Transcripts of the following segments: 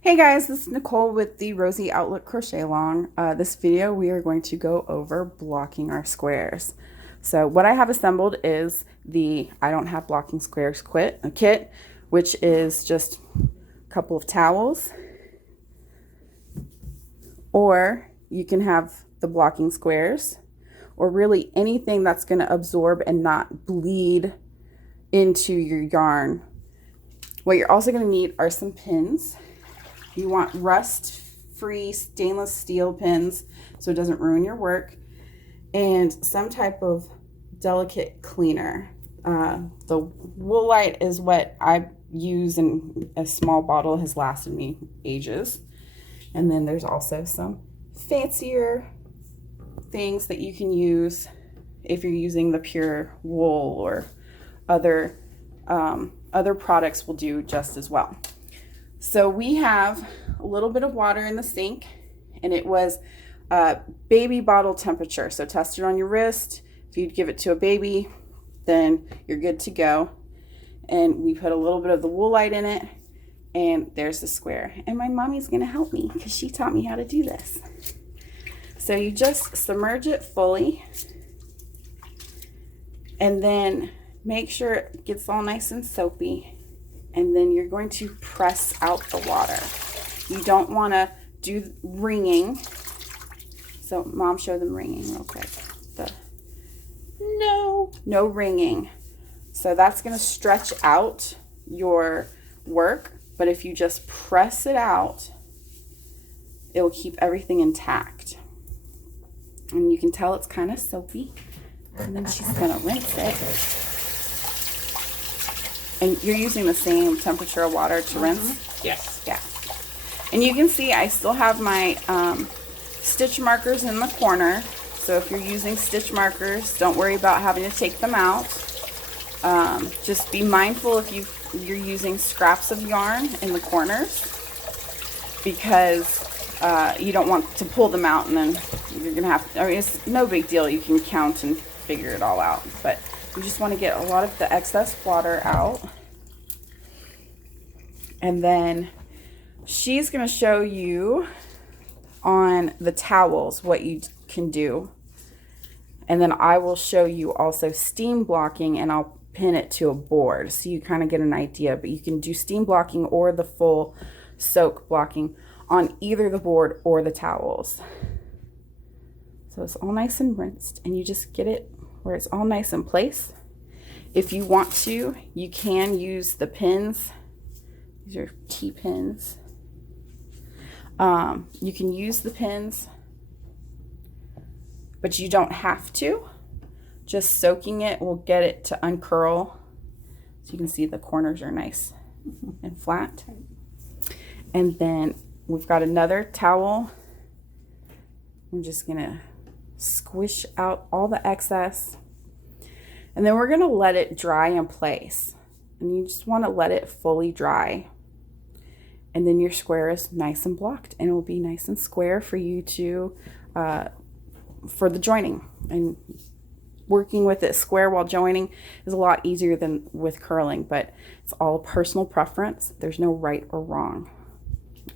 Hey guys, this is Nicole with the Rosy Outlook Crochet Along. This video we are going to go over blocking our squares. So what I have assembled is the I don't have blocking squares kit, which is just a couple of towels, or you can have the blocking squares, or really anything that's going to absorb and not bleed into your yarn. What you're also going to need are some pins. You want rust-free stainless steel pins so it doesn't ruin your work, and some type of delicate cleaner. The Woolite is what I use in a small bottle, has lasted me ages. And then there's also some fancier things that you can use if you're using the pure wool, or other products will do just as well. So we have a little bit of water in the sink, and it was baby bottle temperature. So test it on your wrist. If you'd give it to a baby, then you're good to go. And we put a little bit of the Woolite in it, and there's the square. And my mommy's gonna help me because she taught me how to do this. So you just submerge it fully, and then make sure it gets all nice and soapy. And then you're going to press out the water. You don't want to do wringing. So Mom, show them wringing real quick. No wringing. So that's going to stretch out your work. But if you just press it out, it will keep everything intact. And you can tell it's kind of soapy. And then she's going to rinse it. And you're using the same temperature of water to rinse? Yes. Yeah. And you can see I still have my stitch markers in the corner. So if you're using stitch markers, don't worry about having to take them out. Just be mindful if you're using scraps of yarn in the corners, because you don't want to pull them out and then you're going to have to, I mean, it's no big deal. You can count and figure it all out. But you just want to get a lot of the excess water out. And then she's going to show you on the towels what you can do. And then I will show you also steam blocking, and I'll pin it to a board so you kind of get an idea. But you can do steam blocking or the full soak blocking on either the board or the towels. So it's all nice and rinsed, and you just get it where it's all nice in place. If you want to, you can use the pins. These are key pins. You can use the pins, but you don't have to. Just soaking it will get it to uncurl. So you can see the corners are nice and flat. And then we've got another towel. I'm just gonna squish out all the excess. And then we're going to let it dry in place. And you just want to let it fully dry. And then your square is nice and blocked, and it will be nice and square for you to, for the joining. And working with it square while joining is a lot easier than with curling, but it's all personal preference. There's no right or wrong.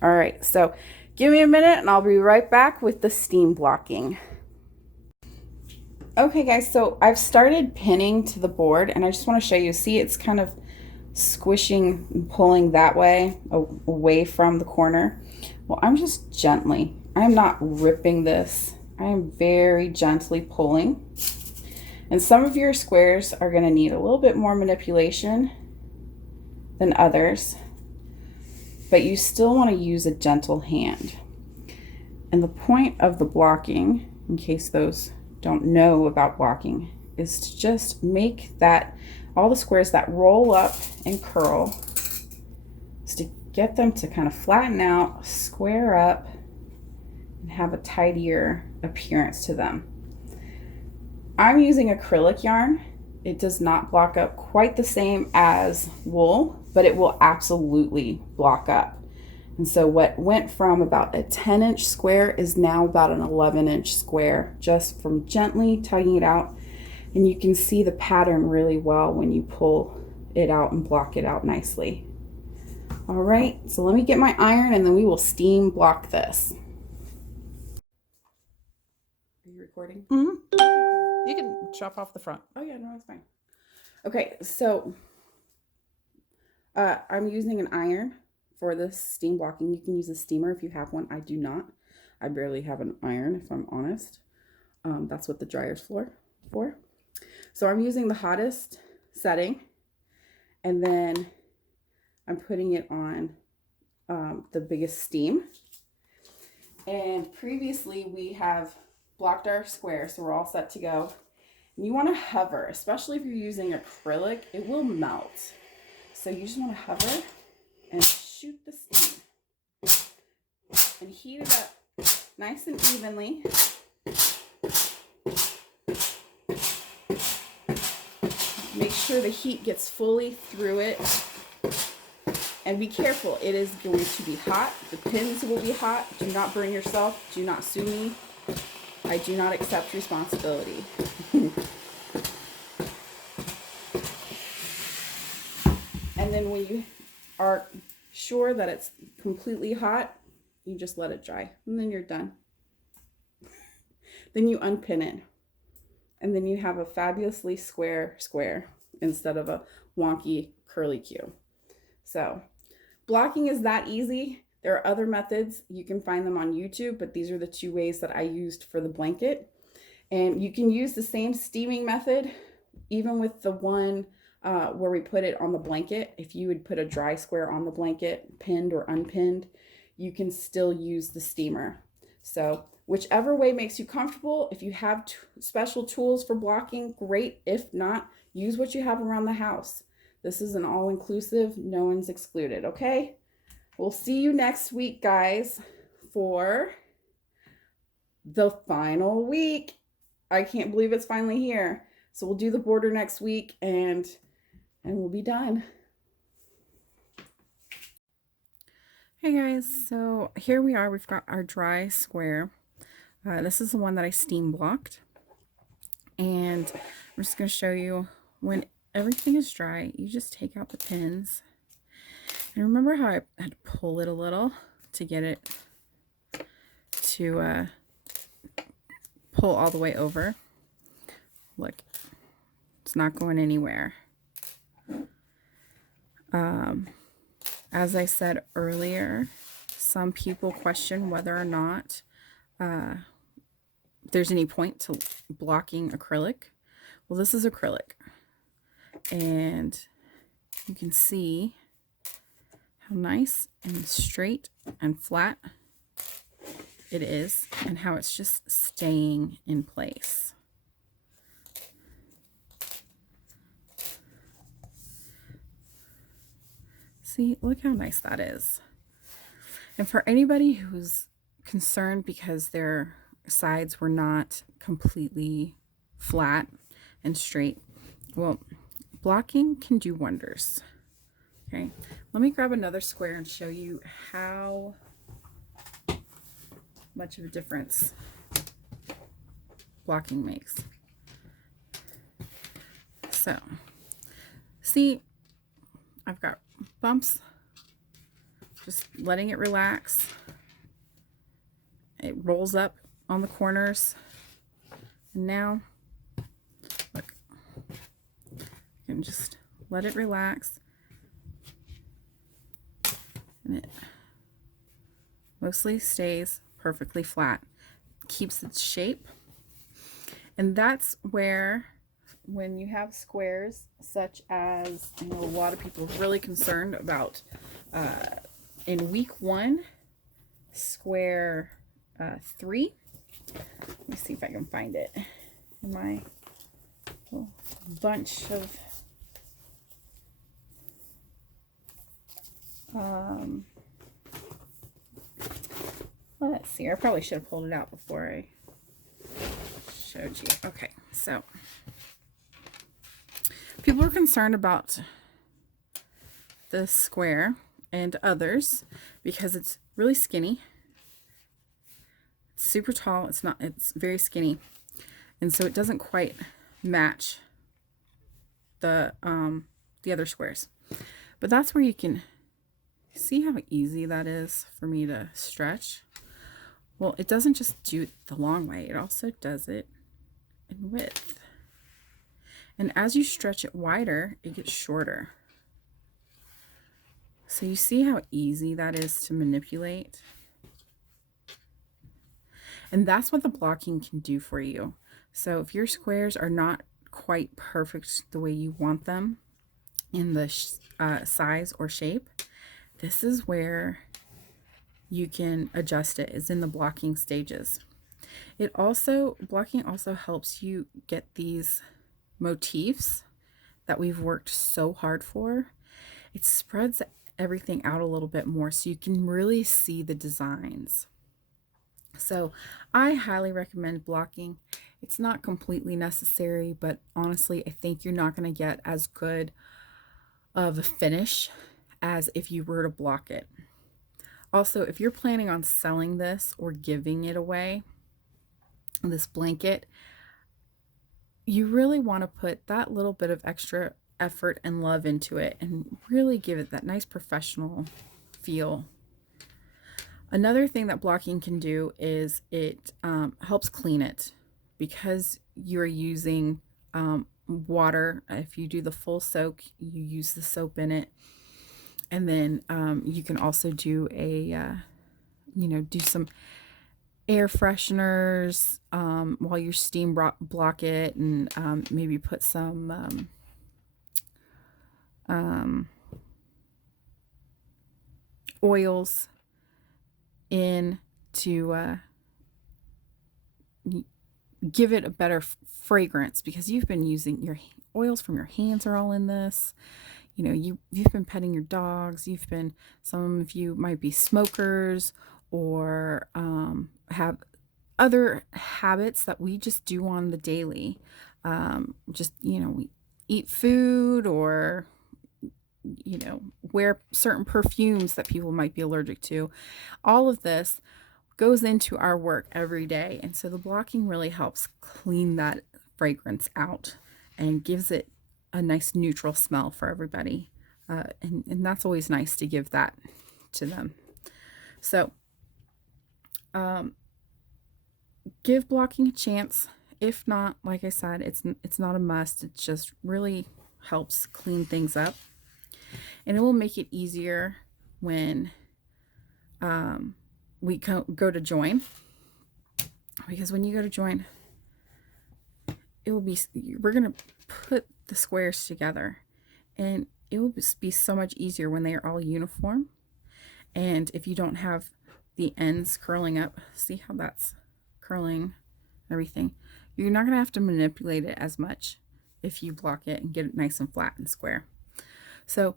All right, so give me a minute and I'll be right back with the steam blocking. Okay guys, so I've started pinning to the board, and I just want to show you. See, it's kind of squishing and pulling that way away from the corner. Well, I'm just gently, I'm not ripping this. I am very gently pulling. And some of your squares are going to need a little bit more manipulation than others, but you still want to use a gentle hand. And the point of the blocking, in case those don't know about blocking, is to just make that all the squares that roll up and curl, is to get them to kind of flatten out, square up, and have a tidier appearance to them. I'm using acrylic yarn. It does not block up quite the same as wool, but it will absolutely block up. And so what went from about a 10-inch square is now about an 11-inch square, just from gently tugging it out. And you can see the pattern really well when you pull it out and block it out nicely. All right, so let me get my iron and then we will steam block this. Are you recording? Mm-hmm. You can chop off the front. Oh yeah, no, it's fine. Okay, so I'm using an iron for this steam blocking. You can use a steamer if you have one. I do not. I barely have an iron, if I'm honest. That's what the dryer's for. So I'm using the hottest setting, and then I'm putting it on the biggest steam. And previously we have blocked our square, so we're all set to go. And you want to hover, especially if you're using acrylic, it will melt. So you just want to hover and shoot the steam and heat it up nice and evenly. Make sure the heat gets fully through it. And be careful, it is going to be hot. The pins will be hot. Do not burn yourself. Do not sue me. I do not accept responsibility. And then when you are sure that it's completely hot, you just let it dry. And then you're done. Then you unpin it. And then you have a fabulously square instead of a wonky curly Q. So blocking is that easy. There are other methods. You can find them on YouTube, but these are the two ways that I used for the blanket. And you can use the same steaming method, even with the one where we put it on the blanket. If you would put a dry square on the blanket, pinned or unpinned, you can still use the steamer. So whichever way makes you comfortable. If you have special tools for blocking, great. If not, use what you have around the house. This is an all-inclusive, no one's excluded, okay? We'll see you next week, guys, for the final week. I can't believe it's finally here. So we'll do the border next week and we'll be done. Hey guys, so here we are. We've got our dry square. This is the one that I steam blocked. And I'm just going to show you when everything is dry, you just take out the pins. And remember how I had to pull it a little to get it to pull all the way over? Look, it's not going anywhere. As I said earlier, some people question whether or not there's any point to blocking acrylic. Well, this is acrylic. And you can see how nice and straight and flat it is and how it's just staying in place. See, look how nice that is. And for anybody who's concerned because their sides were not completely flat and straight, well, blocking can do wonders. Okay, let me grab another square and show you how much of a difference blocking makes. So, see, I've got bumps, just letting it relax. It rolls up on the corners. And now, look, you can just let it relax. And it mostly stays perfectly flat. Keeps its shape. And that's where, when you have squares such as, I know a lot of people are really concerned about in week 1, square 3. Let me see if I can find it in my little bunch of let's see, I probably should have pulled it out before I showed you. Okay, so people are concerned about this square and others because it's really skinny. It's super tall. It's very skinny. And so it doesn't quite match the other squares. But that's where you can See how easy that is for me to stretch? Well, it doesn't just do it the long way, it also does it in width. And as you stretch it wider, it gets shorter. So you see how easy that is to manipulate? And that's what the blocking can do for you. So if your squares are not quite perfect the way you want them in the size or shape, this is where you can adjust it, is in the blocking stages. Blocking also helps you get these motifs that we've worked so hard for. It spreads everything out a little bit more so you can really see the designs. So I highly recommend blocking. It's not completely necessary, but honestly, I think you're not going to get as good of a finish as if you were to block it. Also, if you're planning on selling this or giving it away, this blanket, you really want to put that little bit of extra effort and love into it and really give it that nice professional feel. Another thing that blocking can do is it helps clean it because you're using water. If you do the full soak, you use the soap in it. And then you can also do do some air fresheners while you steam block it, and maybe put some oils in to give it a better fragrance, because you've been using your oils from your hands are all in this. You know, you've been petting your dogs. Some of you might be smokers or have other habits that we just do on the daily. We eat food, or wear certain perfumes that people might be allergic to. All of this goes into our work every day. And so the blocking really helps clean that fragrance out and gives it a nice neutral smell for everybody. And that's always nice to give that to them. So give blocking a chance. If not, like I said, it's not a must. It just really helps clean things up. And it will make it easier when we go to join. Because when you go to join, we're going to put the squares together. And it will be so much easier when they are all uniform. And if you don't have the ends curling up, see how that's curling and everything, you're not going to have to manipulate it as much if you block it and get it nice and flat and square. So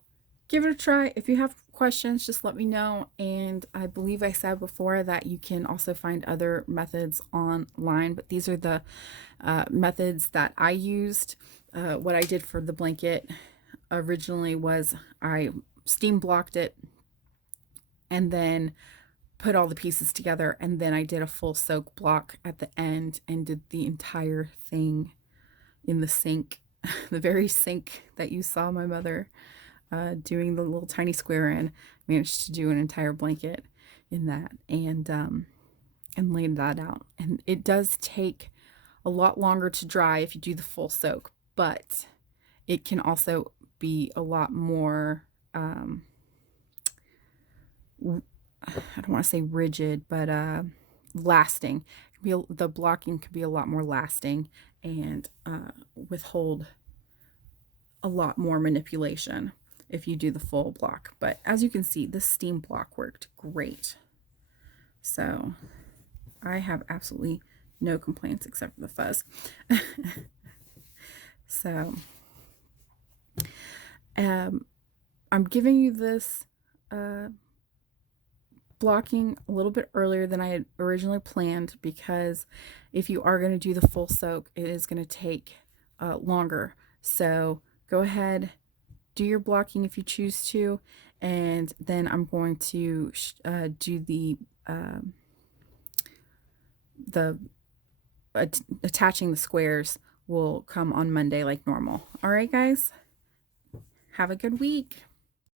give it a try. If you have questions, just let me know. And I believe I said before that you can also find other methods online, but these are the methods that I used. What I did for the blanket originally was I steam blocked it and then put all the pieces together, and then I did a full soak block at the end and did the entire thing in the sink, the very sink that you saw my mother doing the little tiny square in. Managed to do an entire blanket in that, and laid that out. And it does take a lot longer to dry if you do the full soak, but it can also be a lot more I don't want to say rigid, but lasting. The blocking could be a lot more lasting and withhold a lot more manipulation if you do the full block. But as you can see, this steam block worked great. So I have absolutely no complaints except for the fuzz. So I'm giving you this blocking a little bit earlier than I had originally planned, because if you are going to do the full soak, it is going to take longer. So go ahead, do your blocking if you choose to, and then I'm going to do the attaching the squares will come on Monday like normal. All right, guys, have a good week.